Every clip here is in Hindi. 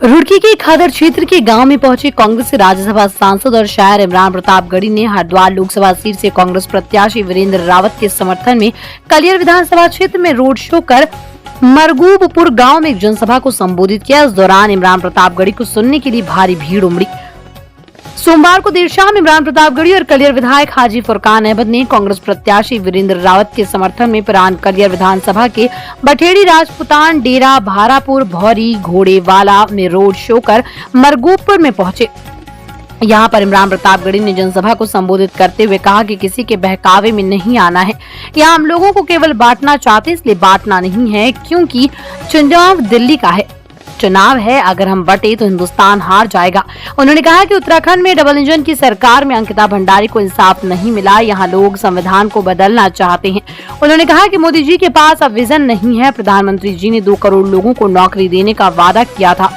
रुड़की के खादर क्षेत्र के गांव में पहुंचे कांग्रेस के राज्यसभा सांसद और शायर इमरान प्रतापगढ़ी ने हरिद्वार लोकसभा सीट से कांग्रेस प्रत्याशी वीरेंद्र रावत के समर्थन में कलियर विधानसभा क्षेत्र में रोड शो कर मरगूबपुर गांव में एक जनसभा को संबोधित किया। इस दौरान इमरान प्रतापगढ़ी को सुनने के लिए भारी भीड़ उमड़ी। सोमवार को देर शाम इमरान प्रतापगढ़ी और कलियर विधायक हाजी फुरकान अहमद ने कांग्रेस प्रत्याशी वीरेंद्र रावत के समर्थन में पिरान कलियर विधानसभा के बठेड़ी राजपुतान डेरा भारापुर भौरी घोड़ेवाला में रोड शो कर मरगूबपुर में पहुंचे। यहाँ पर इमरान प्रतापगढ़ी ने जनसभा को संबोधित करते हुए कहा कि किसी के बहकावे में नहीं आना है। यहाँ हम लोगों को केवल बांटना चाहते, इसलिए बांटना नहीं है क्योंकि चुनाव दिल्ली का है, चुनाव है, अगर हम बटे तो हिंदुस्तान हार जाएगा। उन्होंने कहा कि उत्तराखंड में डबल इंजन की सरकार में अंकिता भंडारी को इंसाफ नहीं मिला, यहाँ लोग संविधान को बदलना चाहते हैं। उन्होंने कहा कि मोदी जी के पास अब विजन नहीं है। प्रधानमंत्री जी ने 2 करोड़ लोगों को नौकरी देने का वादा किया था।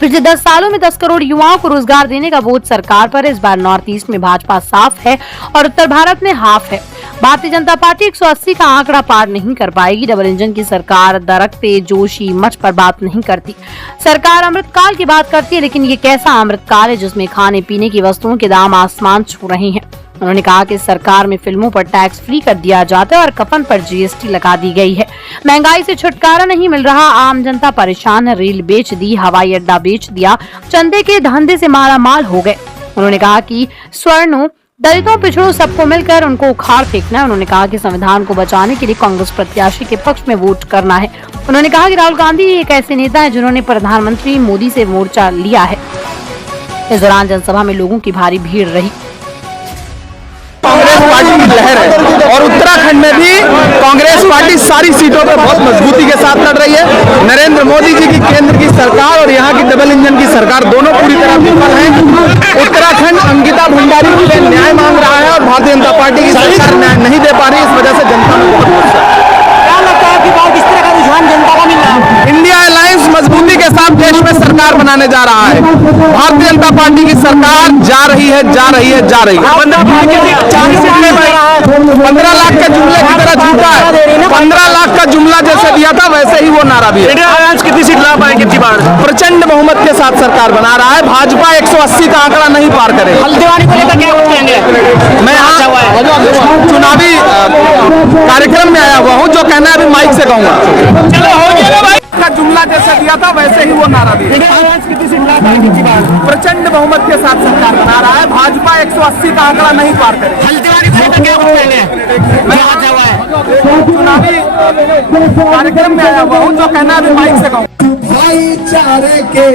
पिछले 10 सालों में 10 करोड़ युवाओं को रोजगार देने का बोझ सरकार पर है। इस बार नॉर्थ ईस्ट में भाजपा साफ है और उत्तर भारत में हाफ है। भारतीय जनता पार्टी 180 का आंकड़ा पार नहीं कर पाएगी। डबल इंजन की सरकार दरख्ते जोशी मच पर बात नहीं करती। सरकार अमृतकाल की बात करती है, लेकिन ये कैसा अमृतकाल है जिसमें खाने पीने की वस्तुओं के दाम आसमान छू रहे हैं। उन्होंने कहा कि सरकार में फिल्मों पर टैक्स फ्री कर दिया जाता है और कफन पर जीएसटी लगा दी गई है। महंगाई से छुटकारा नहीं मिल रहा, आम जनता परेशान है। रेल बेच दी, हवाई अड्डा बेच दिया, चंदे के धंधे से मालामाल हो गए। उन्होंने कहा कि स्वर्णों, दलितों, पिछड़ों सबको मिलकर उनको उखाड़ फेंकना है। उन्होंने कहा कि संविधान को बचाने के लिए कांग्रेस प्रत्याशी के पक्ष में वोट करना है। उन्होंने कहा कि राहुल गांधी एक ऐसे नेता है जिन्होंने प्रधानमंत्री मोदी से मोर्चा लिया है। इस दौरान जनसभा में लोगों की भारी भीड़ रही। कांग्रेस पार्टी की लहर है और उत्तराखंड में भी कांग्रेस पार्टी सारी सीटों पर बहुत मजबूती के साथ लड़ रही है। नरेंद्र मोदी जी की केंद्र की सरकार और यहाँ की डबल इंजन की सरकार दोनों पूरी तरह विफल है। उत्तराखंड अंकिता भंडारी के लिए न्याय मांग रहा है और भारतीय जनता पार्टी की सरकार न्याय नहीं दे पा रही। इस वजह से जनता में बहुत गुस्सा है। क्या लगता है कि किस तरह का रुझान जनता का मिल रहा है? इंडिया अलायंस मजबूती के साथ देश में सरकार बनाने जा रहा है। भारतीय जनता पार्टी की सरकार जा रही है। 15 लाख के जुमले की तरह झूठा है। 15 लाख का जुमला जैसे दिया था वैसे ही वो नारा भी है। इंडिया अलायंस कितनी सीट ला पाएगी इतनी बार? प्रचंड बहुमत के साथ सरकार बना रहा है। भाजपा 180 का आंकड़ा नहीं पार करे। हल्द्वानी को लेकर क्या कहेंगे? मैं यहाँ चुनावी कार्यक्रम में आया हुआ हूँ, जो कहना है अभी माइक से कहूँगा। चलो हो गया भाई। का जुमला जैसे दिया था वैसे ही वो नारा भी है। इंडिया अलायंस कितनी सीट ला पाएगी इतनी बार? प्रचंड बहुमत के साथ सरकार बना रहा है। भाजपा 180 का आंकड़ा नहीं पार करे। हल्द्वानी को लेकर क्या कहेंगे? मैं चुनावी कार्यक्रम में आया हुआ हूँ, जो कहना है अभी माइक से कहूँगा। भाईचारे के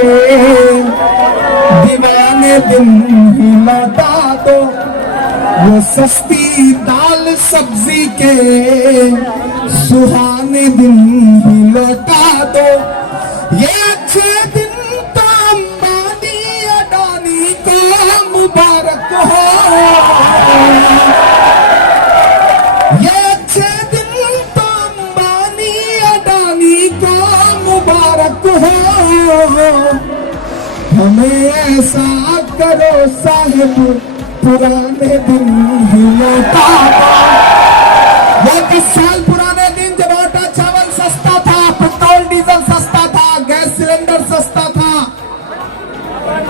दीवाने दिन ही लौटा दो, वो सस्ती दाल सब्जी के सुहाने दिन ही लौटा दो। ये अच्छे दिन तो अंबानी अडानी को मुबारक हो। ये अच्छे दिन तो अंबानी अडानी को मुबारक हो। हमें ऐसा करो साहिब, पुराने दिन ही लौटा दो। वो 20 साल पुराने दिन जब आटा चावल सस्ता था, पेट्रोल डीजल सस्ता था, गैस सिलेंडर सस्ता था,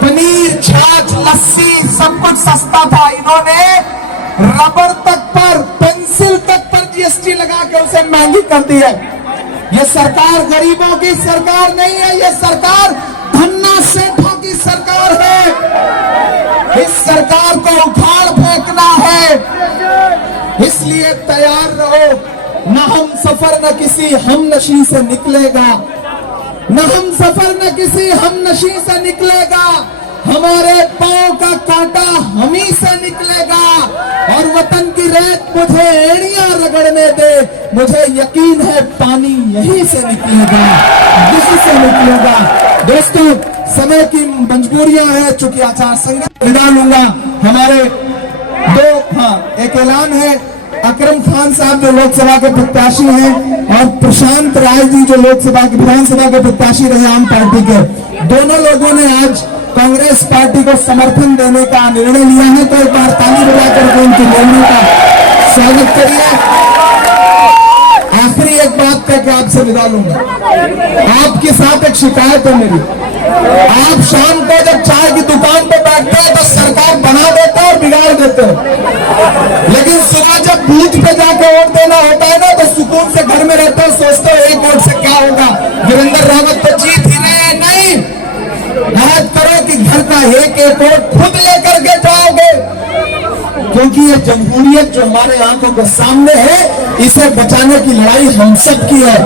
पनीर छाछ लस्सी सब कुछ सस्ता था। इन्होंने रबर तक पर, पेंसिल तक पर जीएसटी लगा के उसे महंगी कर दी है। ये सरकार गरीबों की सरकार नहीं है, ये सरकार धन्ना सेठों की सरकार है। इस सरकार को उखाड़ फेंकना है, इसलिए तैयार रहो। न हम सफर न किसी हम नशी से निकलेगा, न हम सफर न किसी हम नशी से निकलेगा। हमारे पांव का कांटा हम ही से निकलेगा और वतन की रेत मुझे एड़ियां रगड़ने दे। मुझे यकीन है पानी यहीं से निकलेगा, यहीं से निकलेगा। दोस्तों, समय की मजबूरियां हैं, चूंकि आचार संहिता विदा लूंगा। हमारे एक ऐलान है। अकरम खान साहब जो लोकसभा के प्रत्याशी हैं और प्रशांत राय जी जो लोकसभा के विधानसभा के प्रत्याशी रहे आम पार्टी के, दोनों लोगों ने आज कांग्रेस पार्टी को समर्थन देने का निर्णय लिया है। तो एक बार ताली बजाकर उनके निर्णय का स्वागत करिए। आखिरी एक बात कह के आपसे विदा लूंगा। आपके साथ एक शिकायत है मेरी। आप शाम को जब चाय की दुकान पे बैठते हैं तो सरकार बना देते हैं और बिगाड़ देते हैं, लेकिन सुबह जब बूथ पे जाके वोट देना होता है ना तो सुकून से घर में रहते हैं, सोचते हो एक वोट से क्या होगा, वीरेंद्र रावत तो जीत ही नहीं। याद करो कि घर का एक एक वोट खुद लेकर के जाओगे, क्योंकि ये जमहूरियत जो हमारे आंखों के सामने है, इसे बचाने की लड़ाई हम सब की है।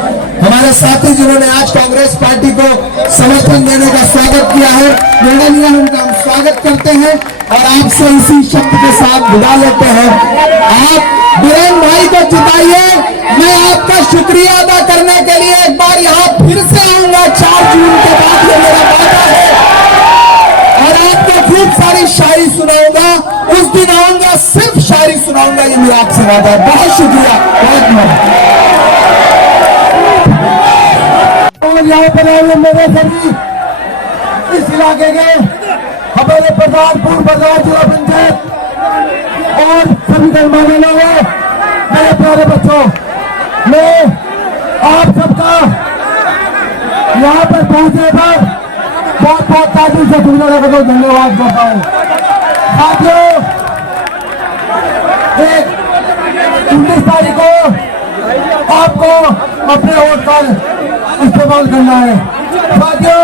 हमारे साथी जिन्होंने आज कांग्रेस पार्टी को समर्थन देने का स्वागत किया है, निर्णय उनका हम स्वागत करते हैं और आपसे इसी शब्द के साथ विदा लेते हैं। आप वीरेंद्र भाई को जिताइए। मैं आपका शुक्रिया अदा करने के लिए एक बार यहाँ फिर से आऊंगा 4 जून के बाद, ये मेरा वादा है, और आपको खूब सारी शायरी सुनाऊंगा। उस दिन आऊंगा, सिर्फ शायरी सुनाऊंगा, ये मेरा आपसे वादा है। बहुत शुक्रिया, बहुत बहुत। और यहाँ पर आए हुए मेरे सभी इस इलाके के हमारे प्रधान, पूर्व प्रधान जिला पंचायत और सभी गणमान्य लोगों, मेरे प्यारे बच्चों, मैं आप सबका यहाँ पर पहुंचने पर बहुत बहुत ताज़ी से धन्यवाद करता हूँ। साथियों, 19 तारीख को आपको अपने वोट का इस्तेमाल करना है। साथियों,